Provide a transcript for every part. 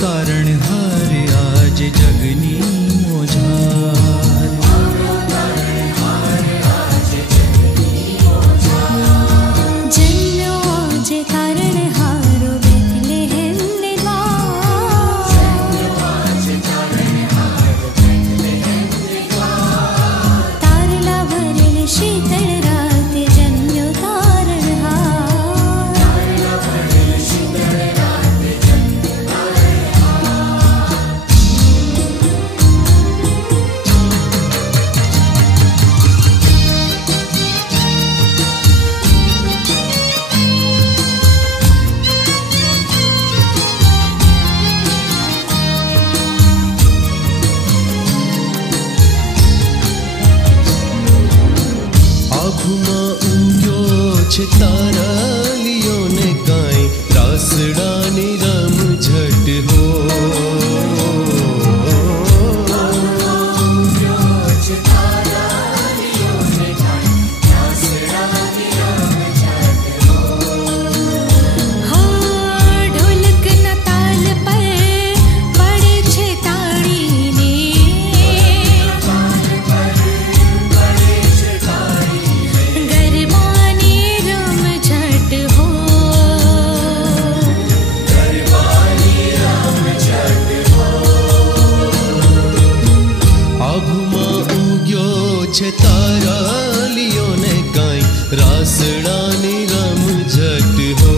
तारणहार आज जगनी मोझार। जन्यो आज तारणहार बेथलेहम निवास। तारला भरेल शीतल रात जन्यो तारणहार। આભમાં ઊંઘ્યો છે તારાલીઓને કાંઈ રાસડાની રમઝટ હો। ढोलकना ताल पर पड़े छे ताड़ीने। गरबानी रमझट हो। આભમાં ઊંઘ્યો છે તારાલીઓને કાંઈ રાસડાની રમઝટ હો।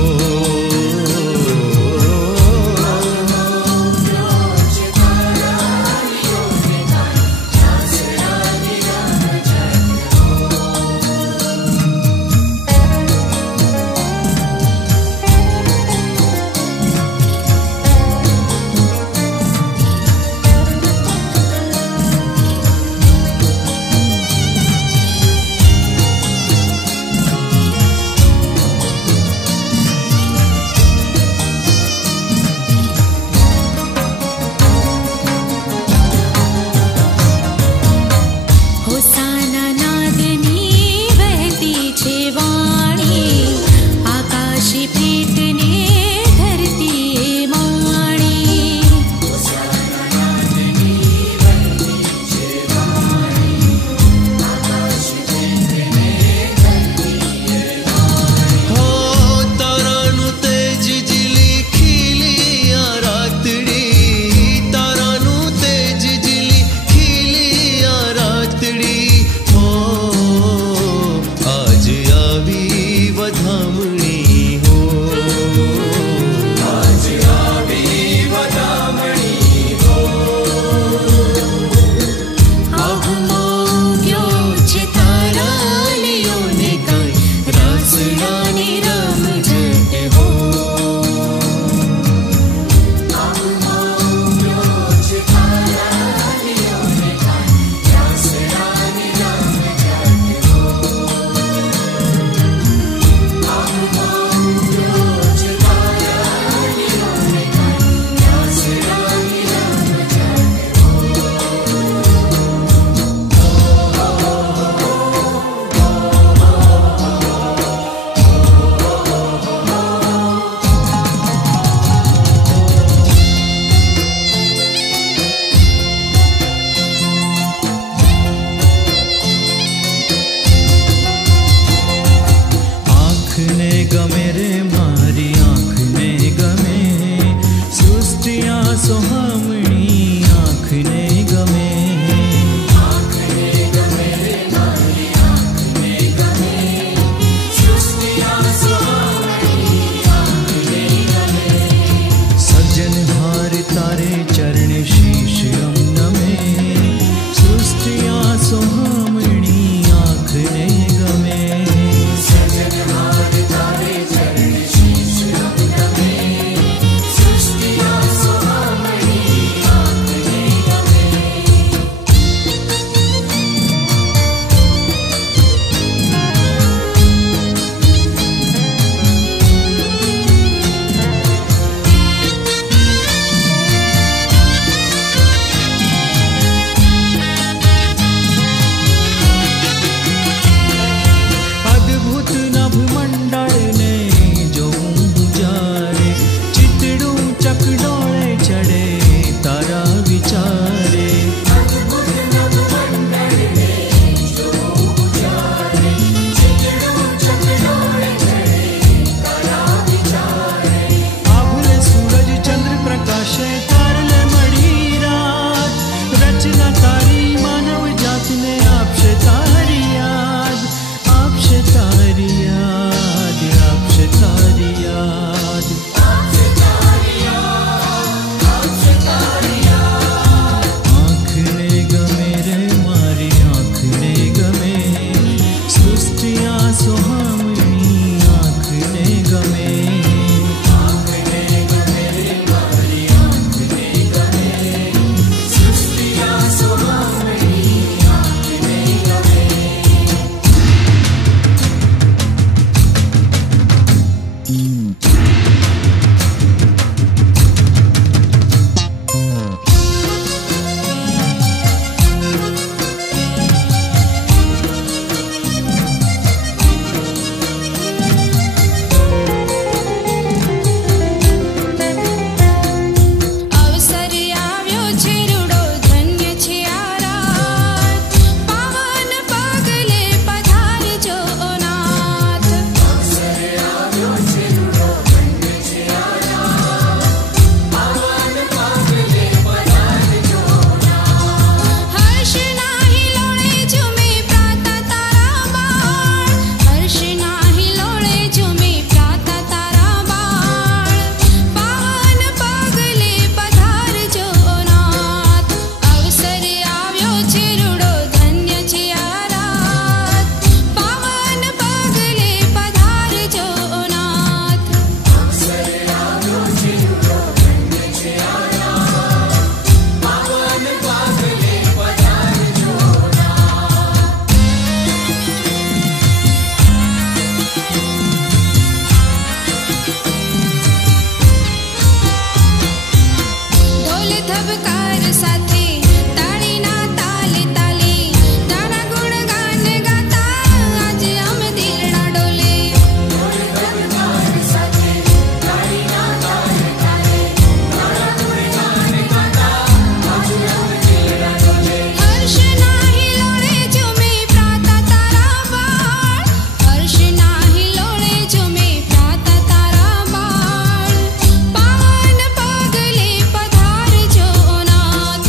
होसाना नादनी बहती छे वाणी। आकाशी पेटने धरती ए माणी। હો તારાનું તેજ જીલી ખીલી આ રાતડી। તારાનું તેજ જીલી ખીલી આ રાતડી। હો આજ આવી વધામણી હો। આજ આવી વધામણી હો। આભમાં ગયો છે તારાલીઓને કાંઈ રાસડાની રમઝટ હો। आँखने गमे रे मारी आँखने गमे। सृष्टियाँ सोहामणी आँखने गमे। सर्जनहार तारे चरण शीश हम नमे। सृष्टियाँ सोहामणी आँखने गमे। सृष्टियाँ सोहामणी पावन पगले पधार जो नाथ।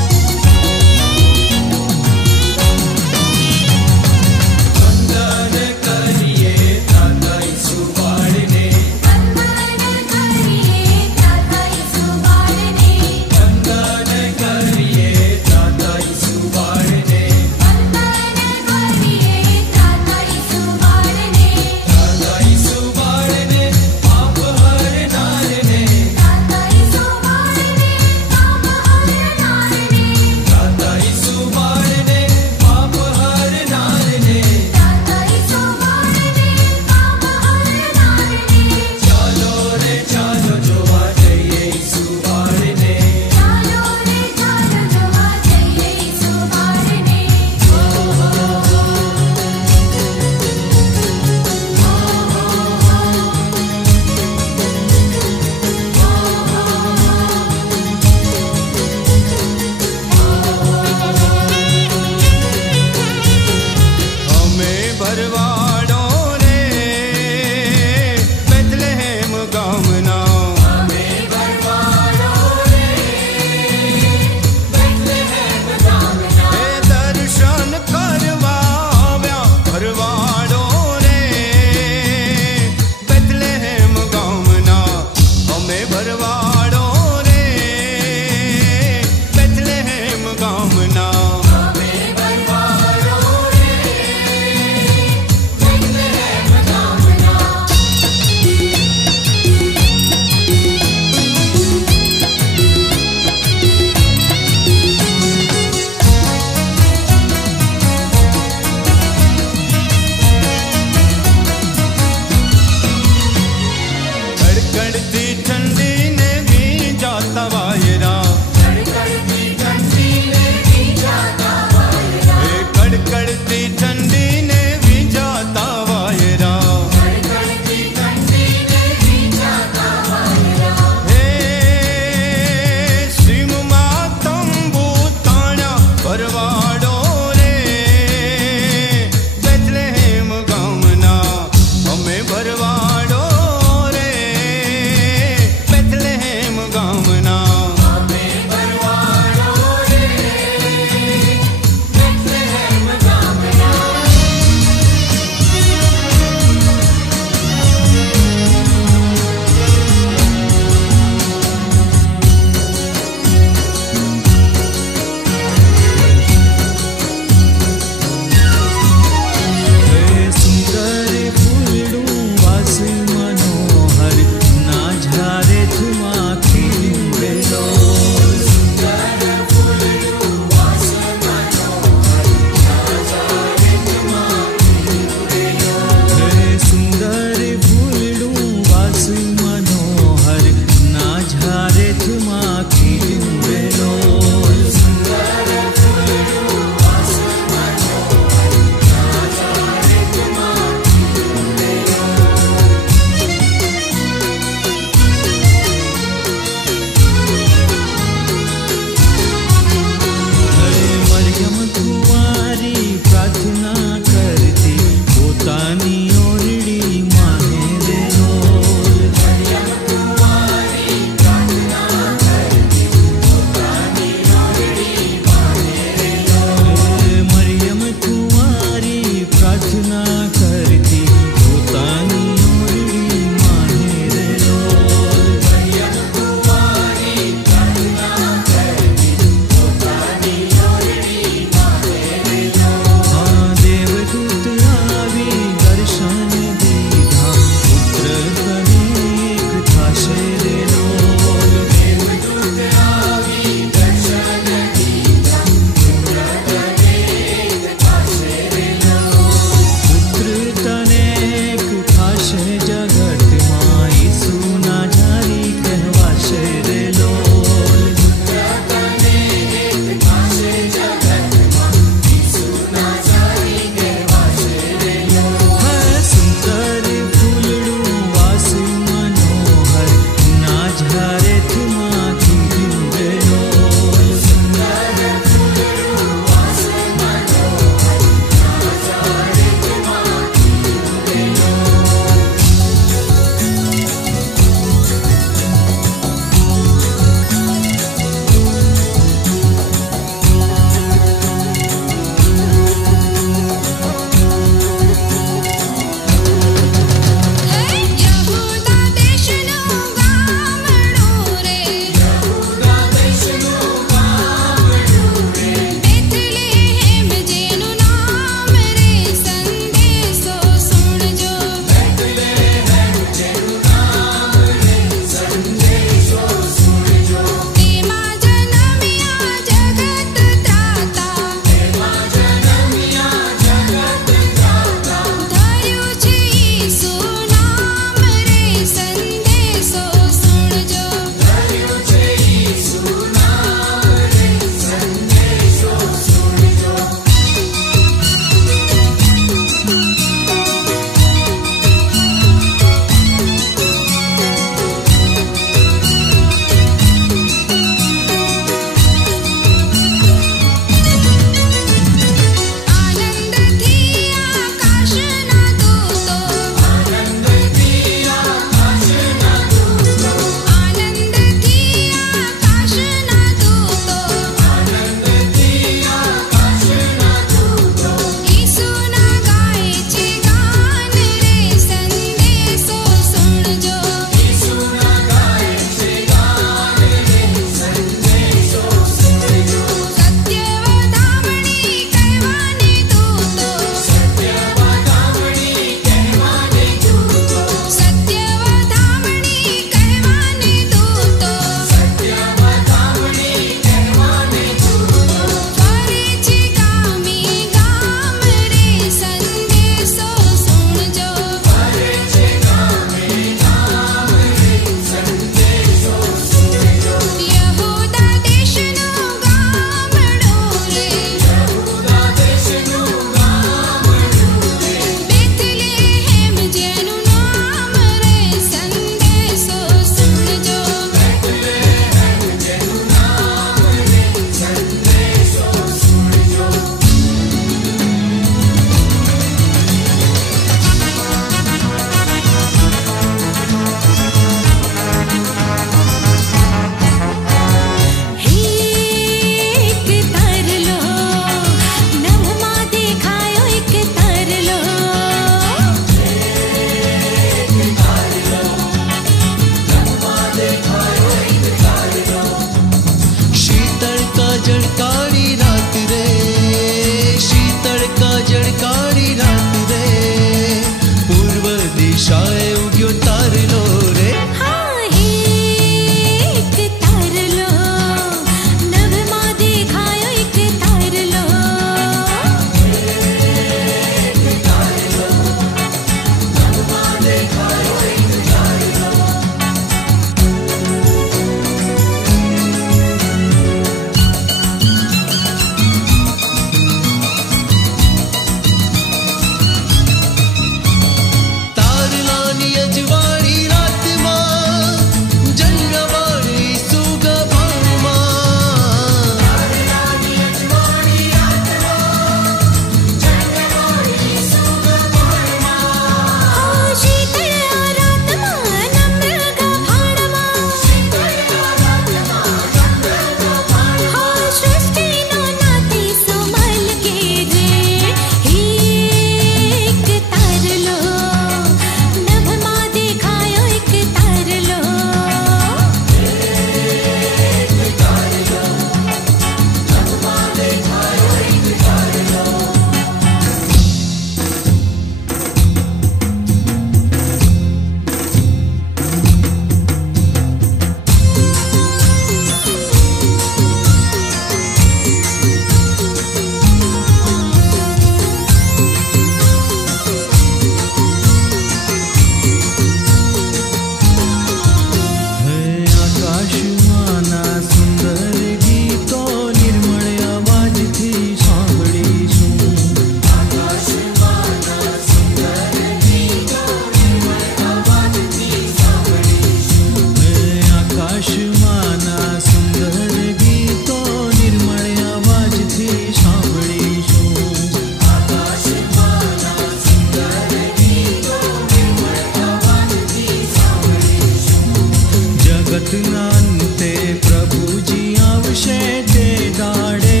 जगतनांते प्रभुजी आवशे ते दाडे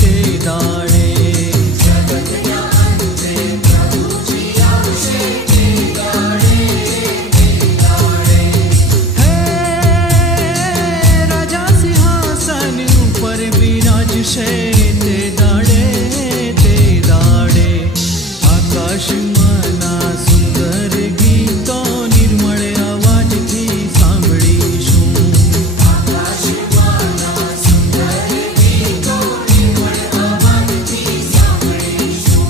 ते दाडे ते दाडे आकाशमाना सुंदर गीतो निर्मळ अवाजथी सांभळीशुं आकाशमाना सुंदर गीतो निर्मळ अवाजथी सांभळीशुं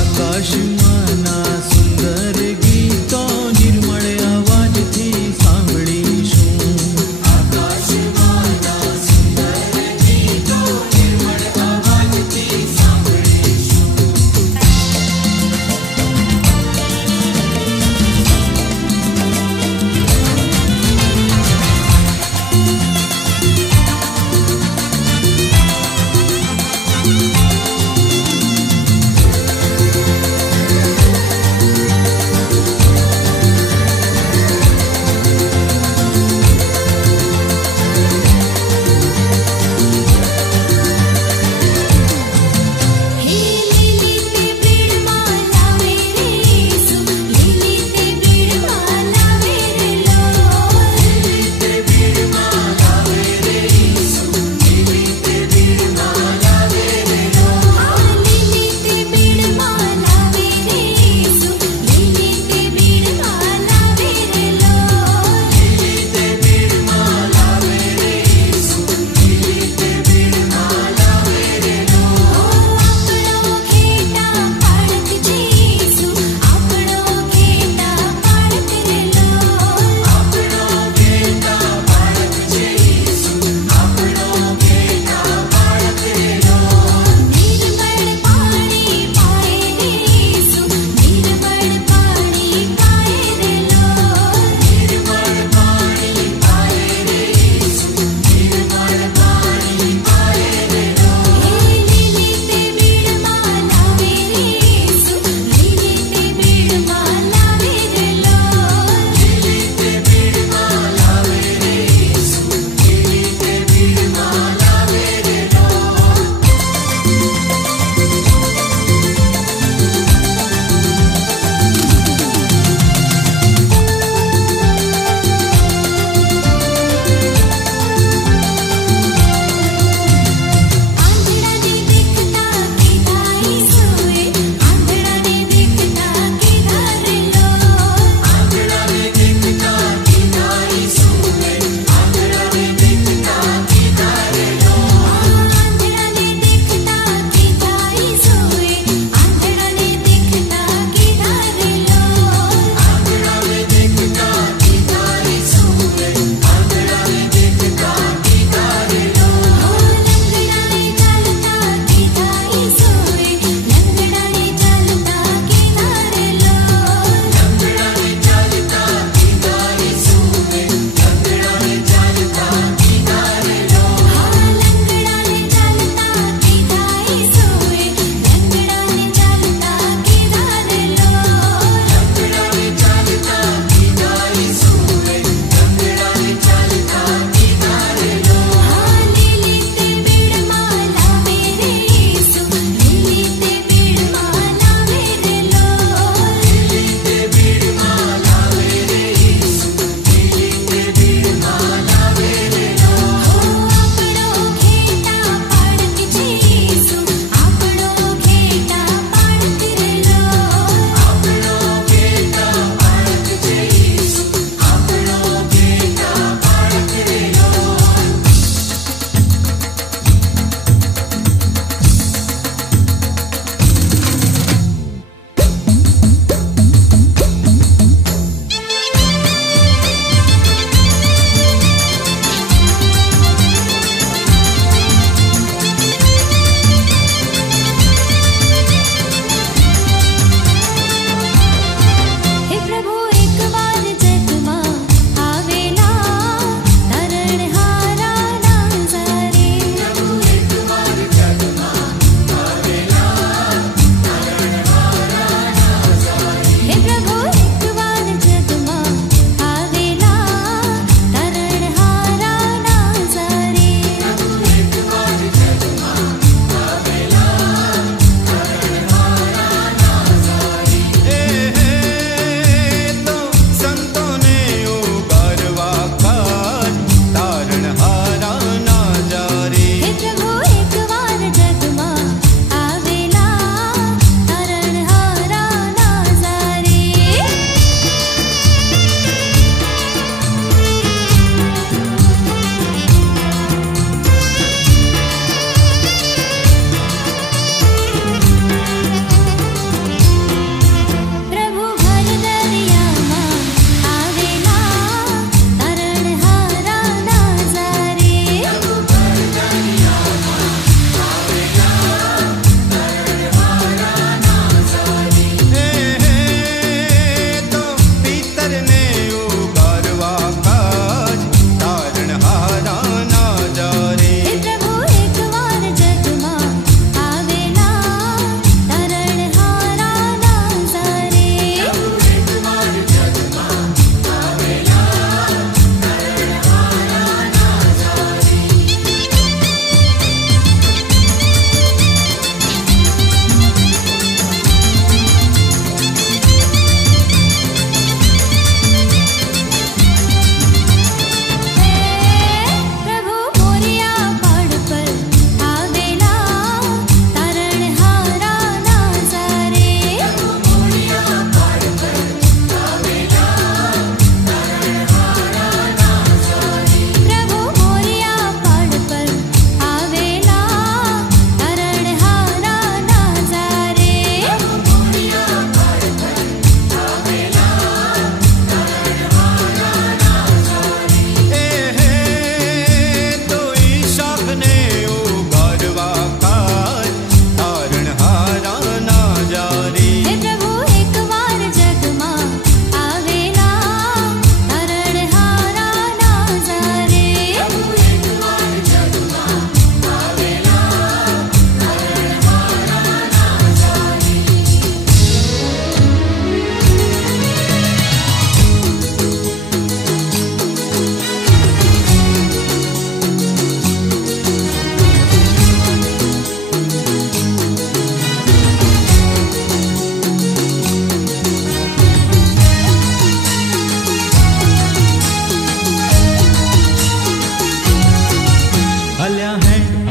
आकाशमाना सुंदर गीतो निर्मळ अवाजथी सांभळीशुं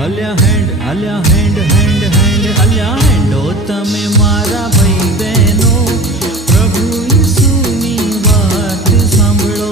અલ્યા હેન્ડ હેન્ડ હેન્ડ અલ્યા હેન્ડો તમે મારા ભાઈ બહેનો પ્રભુ ઈસુની વાત સાંભળો.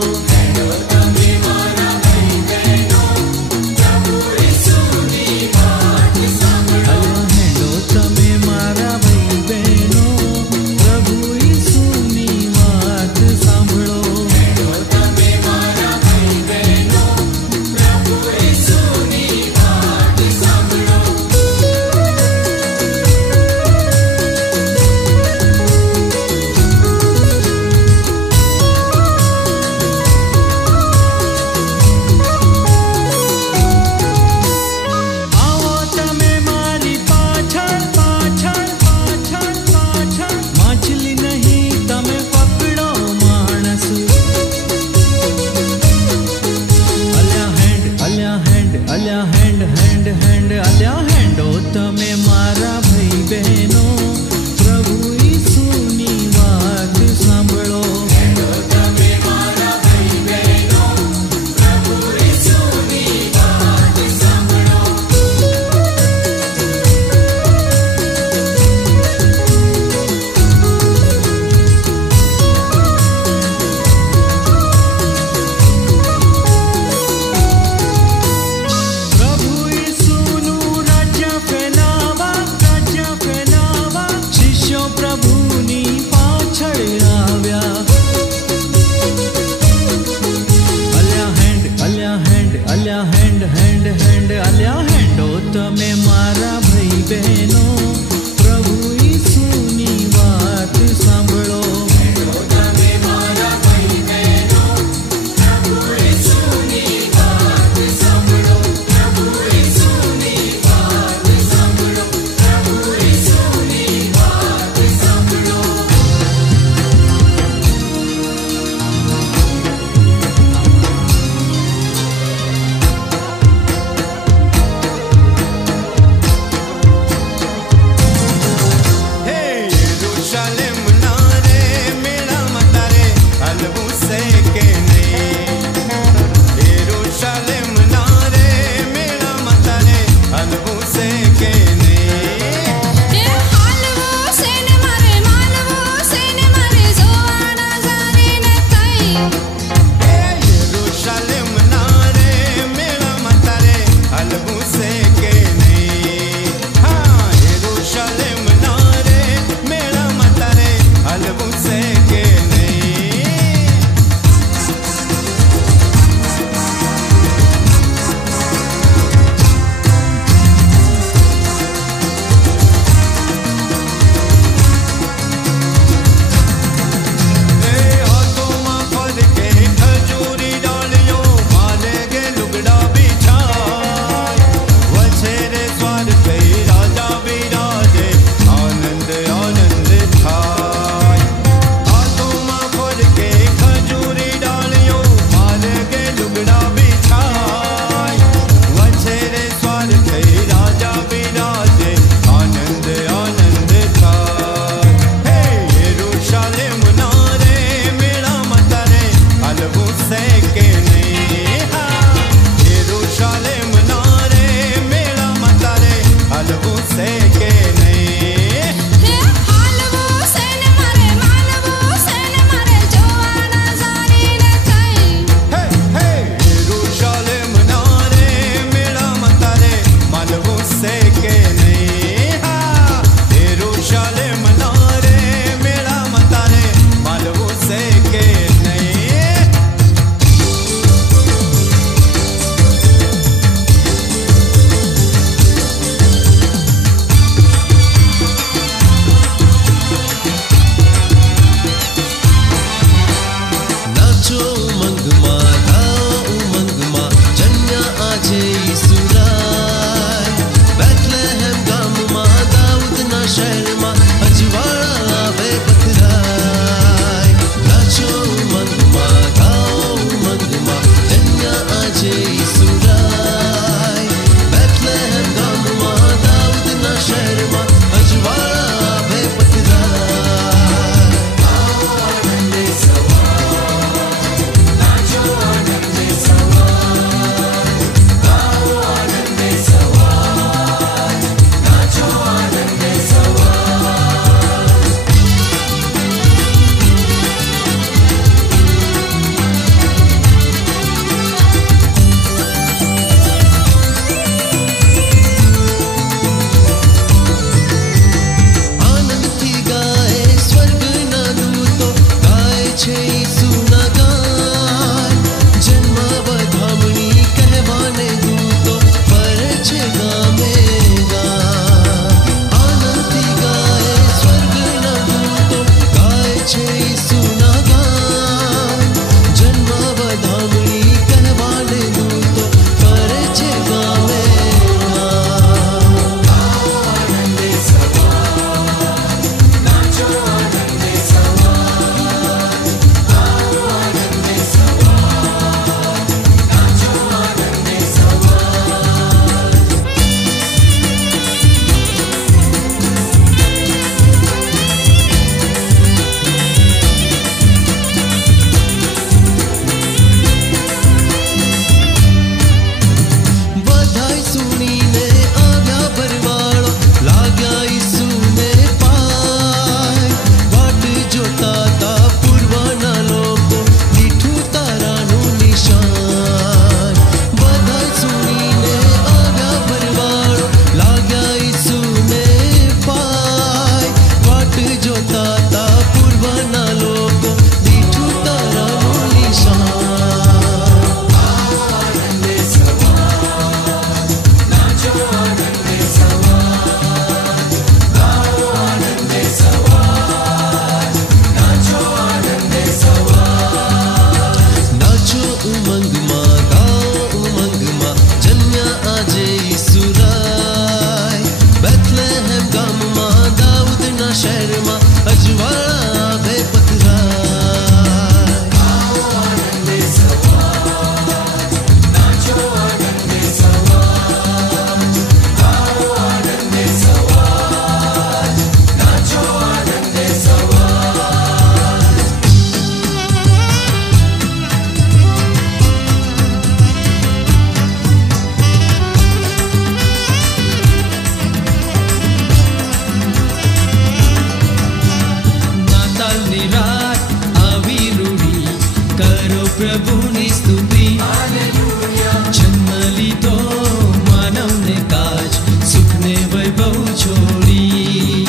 પ્રભુની સ્તુતિ જન્મ લીધો માનવને કાજ સુખને વૈભવ છોડી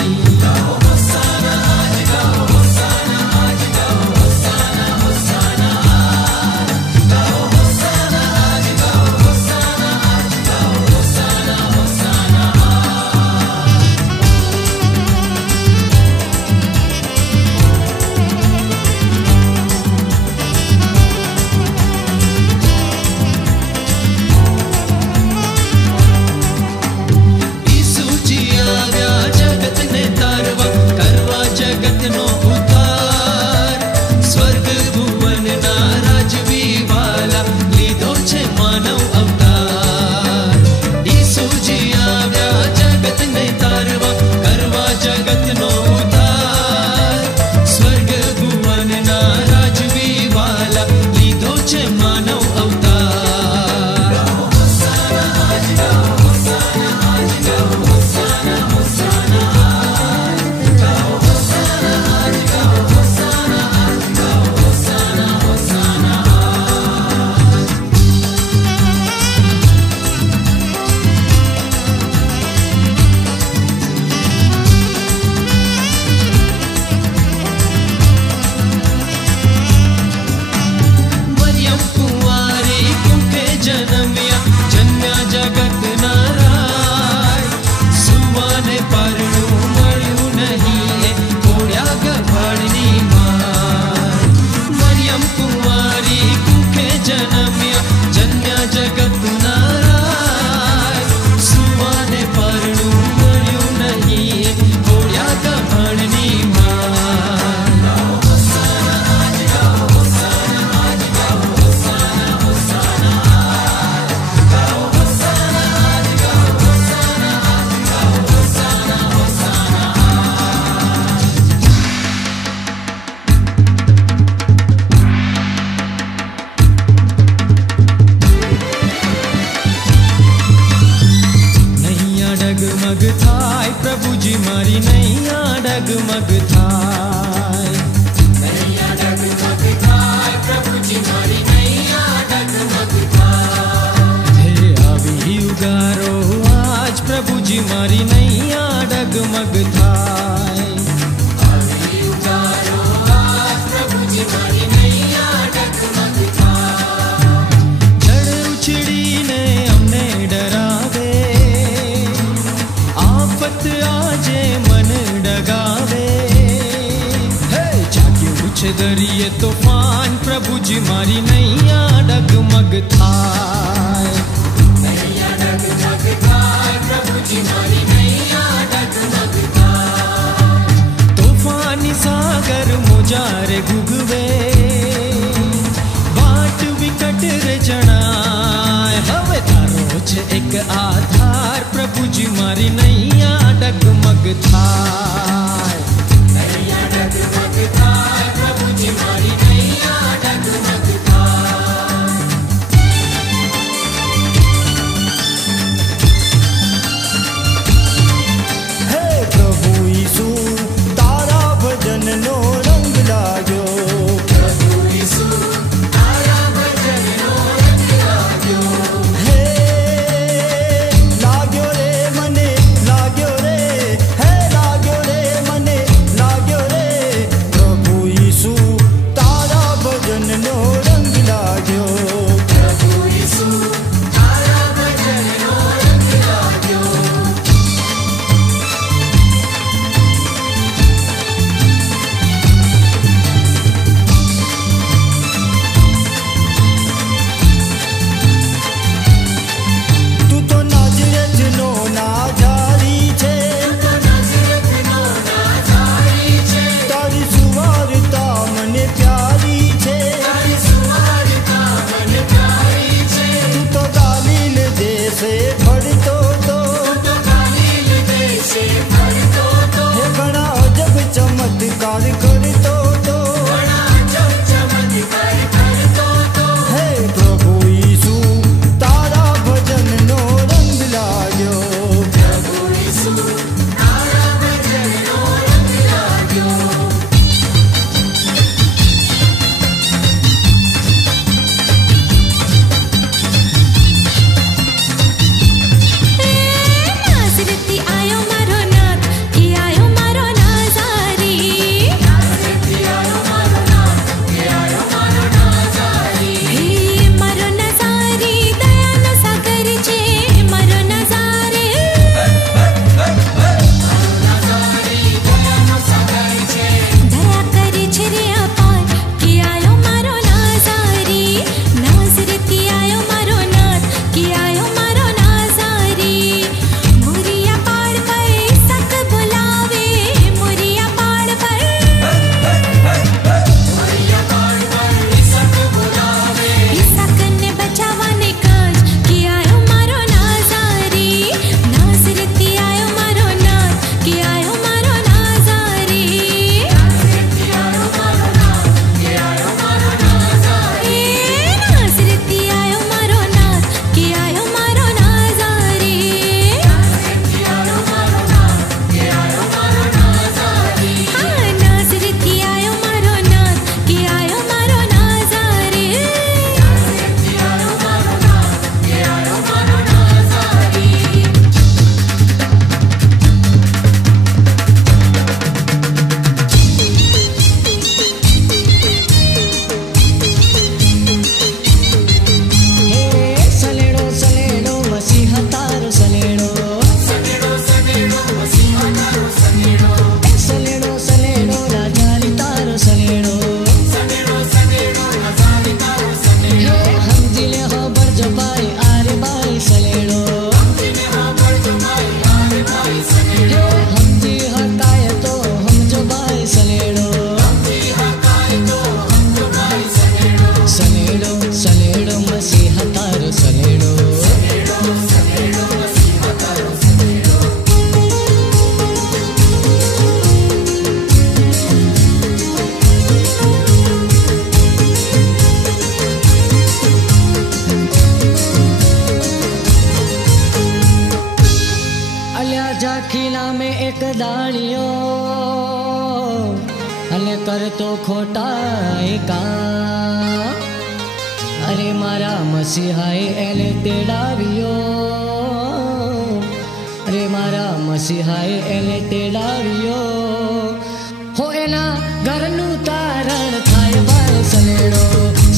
ડગમગ થાય પ્રભુજી મારી નૈયા ડગમગ થાય નૈયા ડગમગ થાય પ્રભુજી મારી નૈયા ડગમગ થાય હે આવી ઉગારો આજ પ્રભુજી મારી નૈયા ડગમગ થાય આવી ઉગારો આજ પ્રભુજી મારી નૈયા ડગમગ થાય જડ ઉછળીને અમને ડરાવે આફત આજે મન ડગાવે હે જાગ્યું છે દરિયે તોફાન પ્રભુજી મારી નૈયા ડગમગ થાય નૈયા ડગમગ થાય પ્રભુજી મારી નૈયા ડગમગ થાય તોફાની સાગર મોજારે ગુગવે વાટ વિકટ રે જણાય હવે તારો છે એક આધાર પ્રભુજી મારી નૈયા ડગમગ થાય નૈયા ડગમગ થાય પ્રભુજી મારી નૈયા ડગમગ થાય હે પ્રભુ ઈસુ તારા ભજનનો રંગ લાગ્યો પ્રભુ ઈસુ તારા ભજનનો રંગ લાગ્યો હે લાગ્યો રે મને લાગ્યો રે હે લાગ્યો અલ્યા ઝાંખીના મેં એક દાણિયો અને કરતો ખોટા એકા અરે મારા મસીહાએ એને તેડાવ્યો અરે મારા મસીહાએ એને તેડાવ્યો હો એના ઘરનું તારણ થાય ભાઈ સલેડો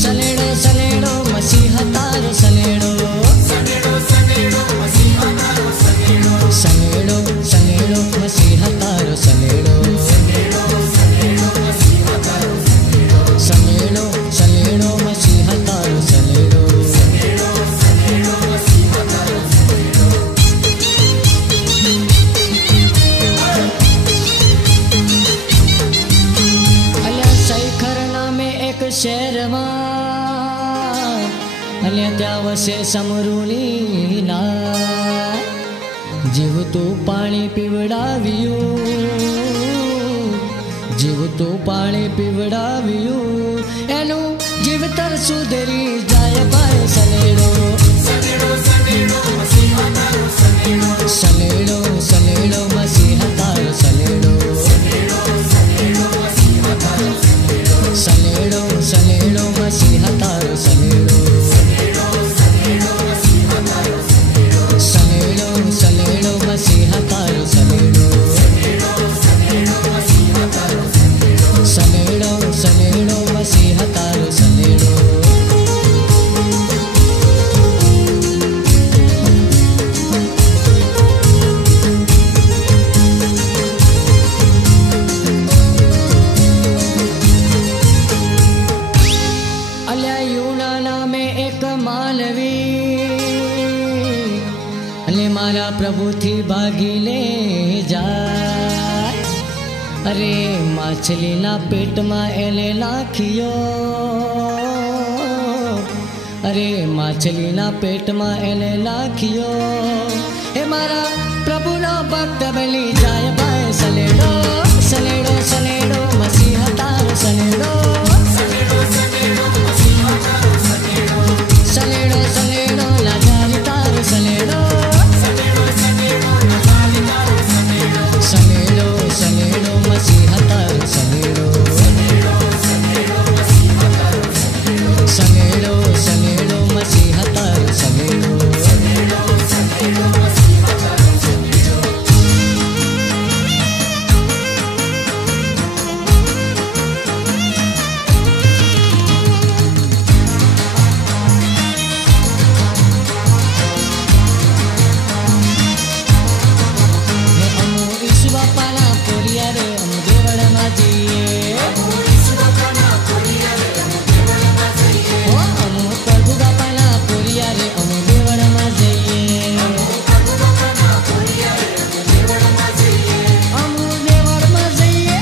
સલેડો સલેડો મસીહા તારો સલેડો સનેડો સનેડો મસીહા તારો સનેડો સલેડો સલેડો મસીહા તારો સલેડો સનેડો સનેડો મસીહા તારો સનેડો સલેડો સલેડો મસીહા તારો સલેડો સનેડો સનેડો મસીહા તારો સનેડો અલ્યા શૈખર નામે એક શહેરમાં અને ત્યાં વસે સમરૂની ના જીવતું પાણી પીવડાવ્યું જીવતું પાણી પીવડાવ્યું એનું જીવતર સુધરી જાય ભાઈ સલેડો સનેડો સનેડો મસીહા તારો સનેડો સલેડો સલેડો મસીહા તારો સલેડો સનેડો સનેડો મસીહા તારો સનેડો સલેડો સલેડો મસીહા તારો સલેડો સનેડો સનેડો મસીહા તારો સનેડો સલેડો સલેડો મસીહા તારો સલેડો સનેડો સનેડો મસીહા તારો સનેડો સલેડો સલેડો મસીહા તારો સલેડો અલ્યા યુના નામે એક માનવી અને મારા પ્રભુથી ભાગીને જાય અરે માછલીના પેટમાં એને નાખ્યો અરે માછલીના પેટમાં એને નાખ્યો એ મારા પ્રભુનો ભક્ત બની જાય ભાઈ સલેડો સલેડો સલેડો મસીહા તારો સલેડો સનેડો સનેડો મસીહા તારો સનેડો સલેડો સલેડો લાજારી તારો સલેડો સનેડો સનેડો નજારી તારો સનેડો સલેડો સલેડો મસીહા તારો સલેડો સનેડો સનેડો મસીહા તારો સનેડો સલેડો સલેડો મસીહા તારો સલેડો સનેડો સનેડો મસીહા તારો સનેડો હે અમુ ઈસુ બાપાના પોરિયા રે અમુ દેવળમાં જઈએ ઈસુ બાપાના પોરિયા રે અમે દેવળમાં જઈએ ઓ અમુ પ્રભુ બાપાના પોરિયા રે અમુ દેવળમાં જઈએ પ્રભુ બાપાના પોરિયા રે અમે દેવળમાં જઈએ અમુ દેવળમાં જઈએ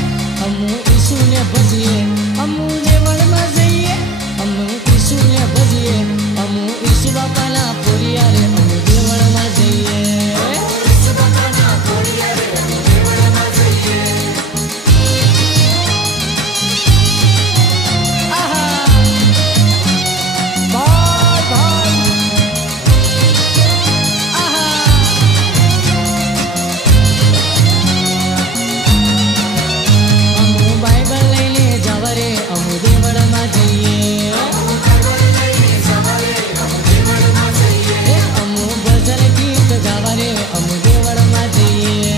અમુ ઈસુને ભજીએ અમુ દેવળમાં જઈએ અમુ ઈસુને ભજીએ અમુ ઈસુ બાપાના પોરિયા રે અમુ દેવળમાં જઈએ ઈસુ બાપાના પોરિયા રે અમે દેવળમાં જઈએ આહા ભાઈ ભાઈ આહા અમુ બાઇબલ લઈને જાવ રે અમુ દેવળમાં જઈએ એ અમુ ભજન ગીત ગાવા રે અમુ દેવળમાં જઈએ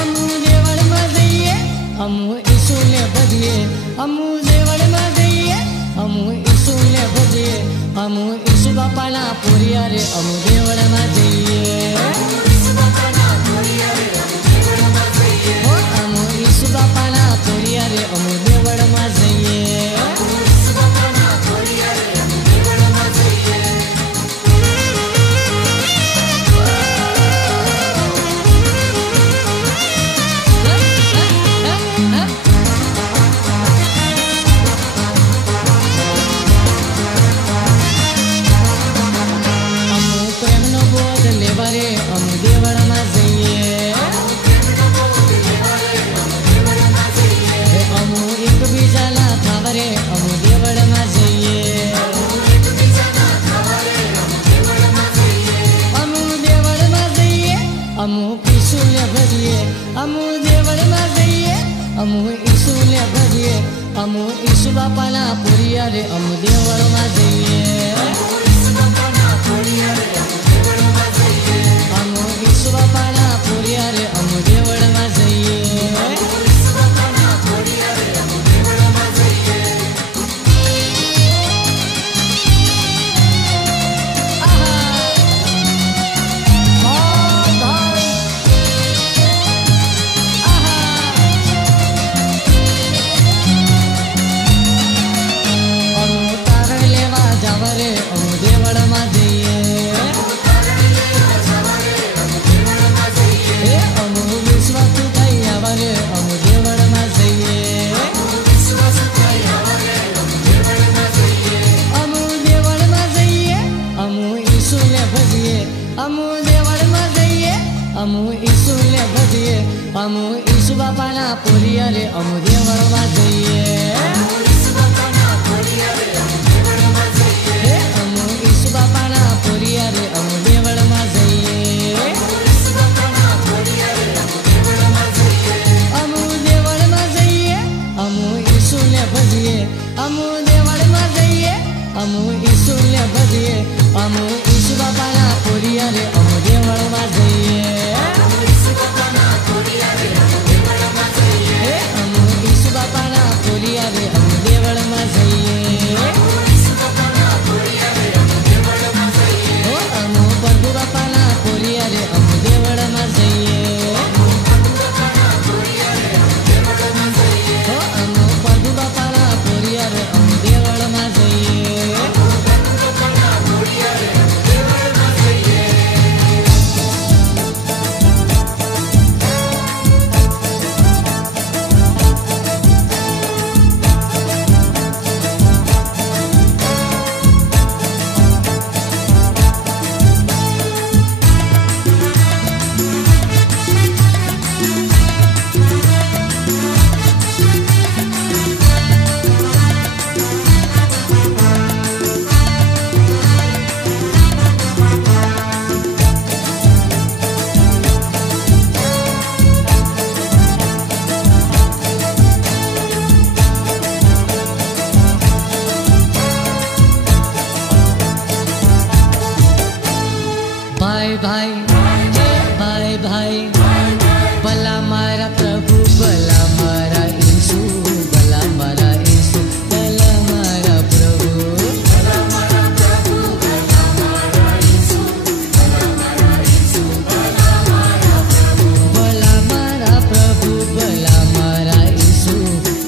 અમુ દેવળમાં જઈએ અમુ ઈસુને ભજીએ અમુ દેવળમાં જઈએ અમુ ઈસુને ભજીએ અમુ ઈસુ બાપાના પોરિયા રે અમુ દેવળમાં જઈએ ઓ અમુ ઈસુ બાપાના પોરિયા રે અમુ દેવળમાં જઈએ અમુ પ્રેમનો બોધ લેવા રે અમુ દેવળમાં જઈએ હે અમુ એકબીજાના થાવ રે અમુ દેવળમાં જઈએ अमु ईसु ने भजिए अमु देवळ में जइए अमु ईसु ने भजिए अमु ईसु बापा ना पुरिया रे अमु देवळ में जइए अमु ईसु बापा ना पुरिया रे अमु देवळ में जइए अमु ईसु बापा ना पुरिया रे अमु देवळ में जइए अमु ईसु बापा ना पुरिया रे अमु देवळ में जइए अमु ईसु ने भजिए अमु ईसु बापा ना पुरिया रे अमु देवळ में जइए अमु ईसु बापा ना पुरिया रे अमु देवळ में जइए अमु ईसु बापा ना पुरिया रे अमु देवळ में जइए अमु ईसु बापा ना पुरिया रे अमु देवळ में जइए अमु देवळ में जइए अमु ईसु ने भजिए अमु देवळ में जइए अमु ईसु ने भजिए अमु ईसु बापा ना पुरिया रे अमु देवळ में जइए अमु ईसु बापा ना पुरिया रे अमु देवळ में जइए अमु ईसु बापा ना पुरिया रे अमु देवळ में जइए अमु ईसु बापा ना पुरिया रे अमु देवळ में जइए ओ अमु प्रभु बापा ना पुरिया रे अमु देवळ में जइए अमु प्रभु बापा ना पुरिया रे अमु देवळ में जइए ओ अमु प्रभु बापा ना पुरिया रे अमु देवळ में जइए अमु प्रभु बापा ना पुरिया रे अमु देवळ में जइए भाई भाई भाई भला मारा प्रभु भला मारा यीशु भला मारा यीशु भला मारा प्रभु भला मारा प्रभु भला मारा यीशु भला मारा यीशु भला मारा प्रभु भला मारा प्रभु भला मारा यीशु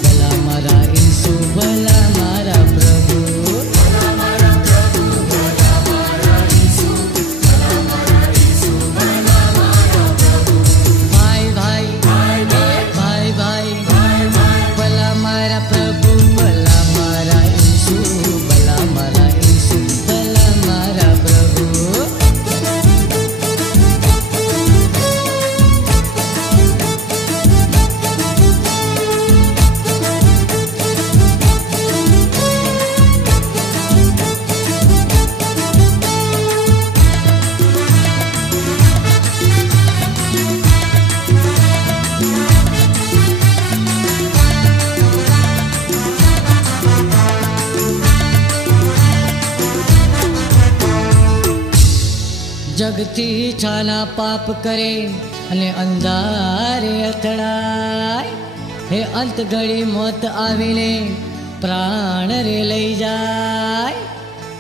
भला मारा यीशु भला मारा प्रभु भला मारा प्रभु भला मारा यीशु भला मारा यीशु भला मारा प्रभु भाई भाई भाई भाई भला मारा प्रभु भला मारा यीशु भला मारा यीशु भला मारा प्रभु जगती छाना पाप करे अने अंधारे अथड़ाय हे अंत घड़ी मौत आवीने प्राण रे लई जाय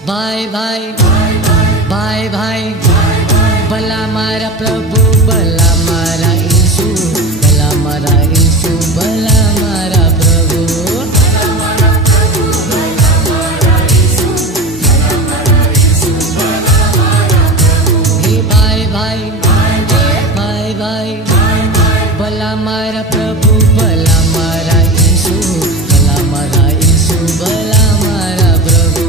भाई भाई भाई भाई भला मारा प्रभु भला मारा यीशु भला मारा यीशु भला मारा प्रभु भला मारा प्रभु भला मारा यीशु भला मारा यीशु भला मारा प्रभु हे भाई भाई भाई भाई भला मारा प्रभु भला मारा यीशु भला मारा यीशु भला मारा प्रभु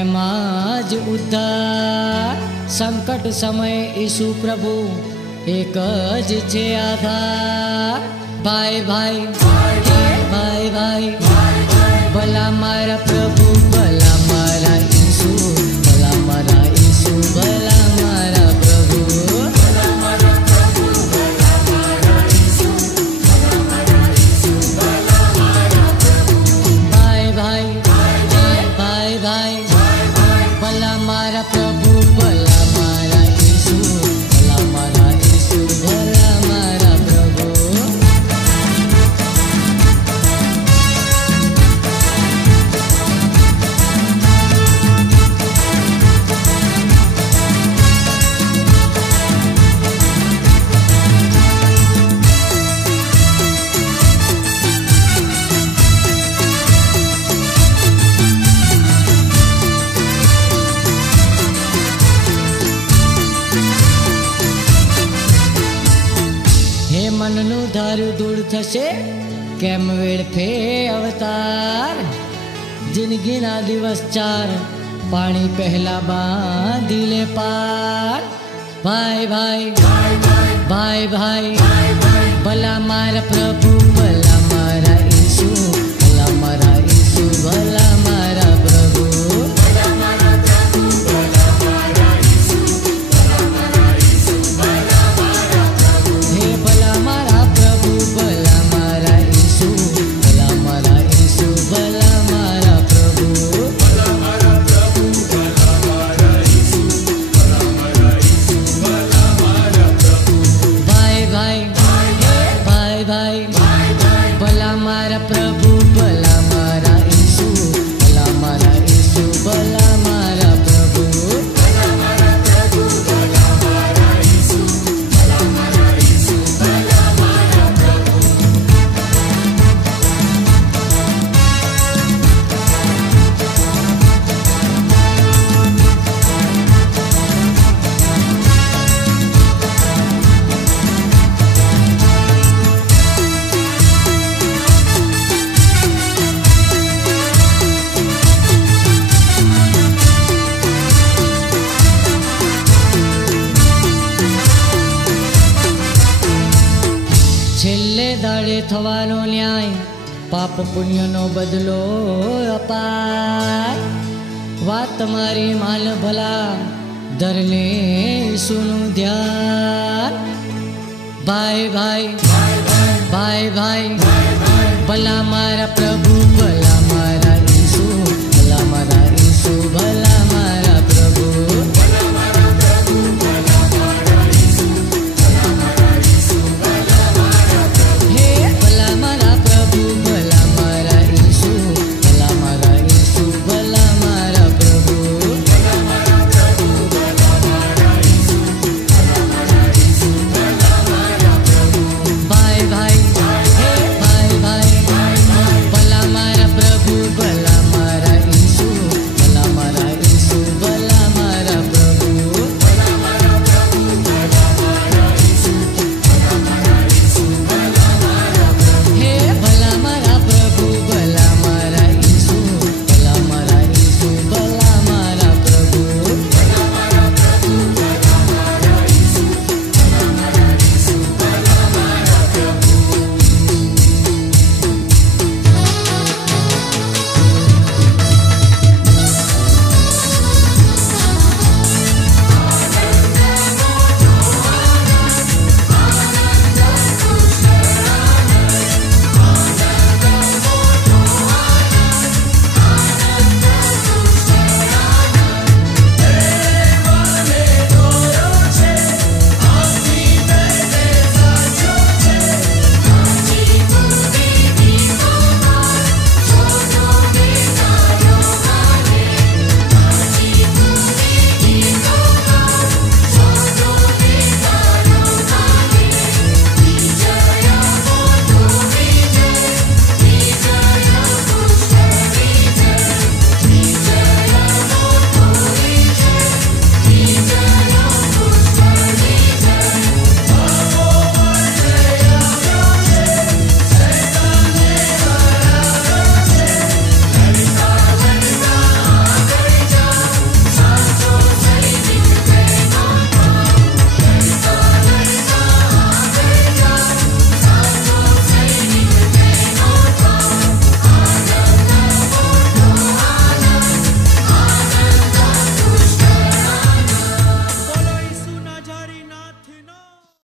એમાં જ ઉદ્ધાર. સંકટ સમય ઈસુ પ્રભુ એક જ છે આધાર. ભાઈ ભાઈ ભાઈ ભાઈ ભલા મારા પ્રભુ ભલા મારા ઈસુ ભલા મારા ઈસુ ભલા મારા પ્રભુ. ભાઈ ભાઈ ભાઈ ભાઈ ભલા મારા પ્રભુ ભલા મારા ઈસુ ભલા મારા ઈસુ ભલા મારા પ્રભુ. મનનું ધારું દૂર થશે કેમ વેડફે અવતાર. જિંદગીના દિવસ ચાર પાણી પહેલા બાંધી લે પાર. ભાઈ ભાઈ ભાઈ ભાઈ ભલા મારા પ્રભુ ભલા મારા ઈસુ ભલા મારા ઈસુ ભલા મારા પ્રભુ. દાડે થવાનો ન્યાય પાપ પુણ્યનો બદલો અપાર. વાત તમારી માલ ભલા ધરને ઈસુનું ધ્યાન. ભાઈ ભાઈ ભાઈ ભાઈ ભલા મારા પ્રભુ ભલા